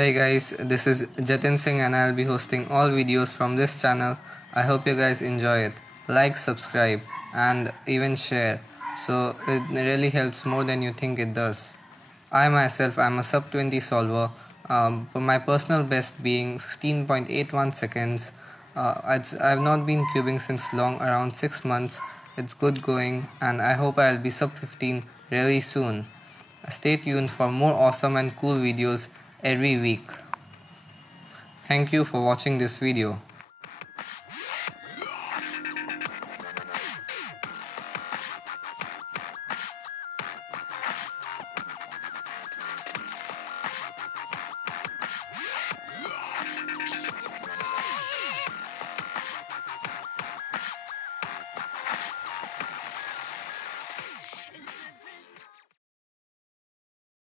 Hey guys, this is Jatin Singh and I'll be hosting all videos from this channel. I hope you guys enjoy it. Like, subscribe and even share. So it really helps more than you think it does. I myself am a sub 20 solver, my personal best being 15.81 seconds. I've not been cubing since long, around 6 months. It's good going and I hope I'll be sub 15 really soon. Stay tuned for more awesome and cool videos every week. Thank you for watching this video.